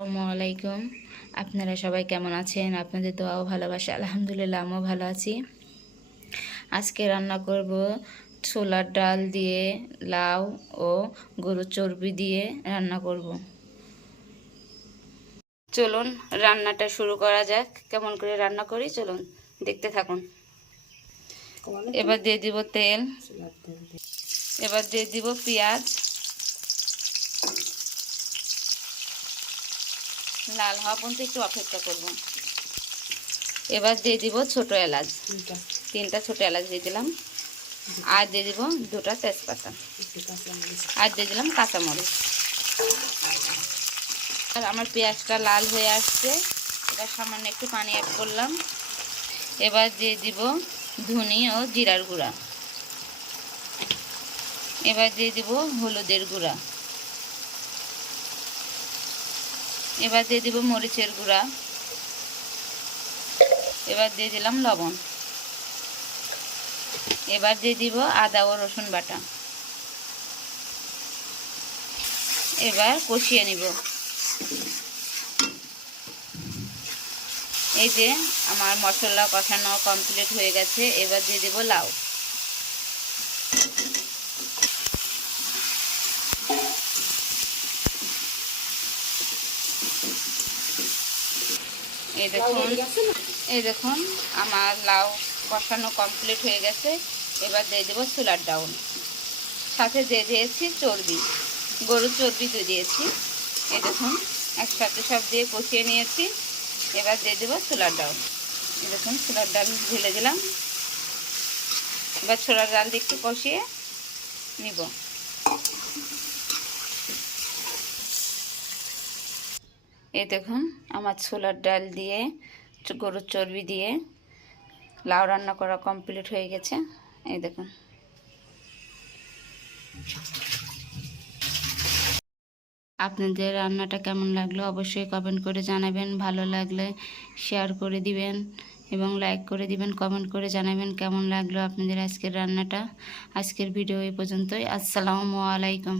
আসসালামু আলাইকুম। আপনারা সবাই কেমন আছেন? আপনাদের দোয়াও ভালোবাসা, আলহামদুলিল্লাহ আমিও ভালো আছি। আজকে রান্না করব ছোলার ডাল দিয়ে লাউ ও গরুর চর্বি দিয়ে রান্না করব। চলুন রান্নাটা শুরু করা যাক। কেমন করে রান্না করি চলুন দেখতে থাকুন। এবার দিয়ে দিব তেল, এবার দিয়ে দিব পেঁয়াজ, লাল হওয়া পর্যন্ত একটু অপেক্ষা করব। এবার দিয়ে দিব ছোট এলাচ, তিনটা ছোট এলাচ দিয়ে দিলাম, আর দিয়ে দিব দুটা তেজপাতা, আর দিয়ে দিলাম কাঁচামরিচ। আর আমার পেঁয়াজটা লাল হয়ে আসছে, এবার সামান্য একটু পানি অ্যাড করলাম। এবার দিয়ে দিব ধনে ও জিরার গুঁড়া, এবার দিয়ে দিব হলুদের গুঁড়া, এবার দিয়ে দিব মরিচের গুঁড়া, এবার দিয়ে দিলাম লবণ, এবার দিয়ে দিব আদা ও রসুন বাটা। এবার কষিয়ে নিব। এই যে আমার মশলা কষানো কমপ্লিট হয়ে গেছে। এবার দিয়ে দেব লাউ, এই দেখুন আমার লাউ কষানো কমপ্লিট হয়ে গেছে। এবার দিয়ে দেবো ছোলার ডাউল, সাথে দিয়ে দিয়েছি চর্বি, গরুর চর্বি দিয়ে দিয়েছি। এই দেখুন একসাথে সব দিয়ে কষিয়ে নিয়েছি। এবার দিয়ে দেবো ছোলার ডাল। এই দেখুন ছোলার ডাল ঢেলে দিলাম। এবার ছোলার ডাল দিয়ে একটু কষিয়ে নিব। এই দেখুন আমার ছোলার ডাল দিয়ে গরুর চর্বি দিয়ে লাউ রান্না করা কমপ্লিট হয়ে গেছে। এই দেখুন। আপনাদের রান্নাটা কেমন লাগলো অবশ্যই কমেন্ট করে জানাবেন। ভালো লাগলে শেয়ার করে দিবেন এবং লাইক করে দিবেন, কমেন্ট করে জানাবেন কেমন লাগলো আপনাদের আজকের রান্নাটা। আজকের ভিডিও এই পর্যন্তই। আসসালামু আলাইকুম।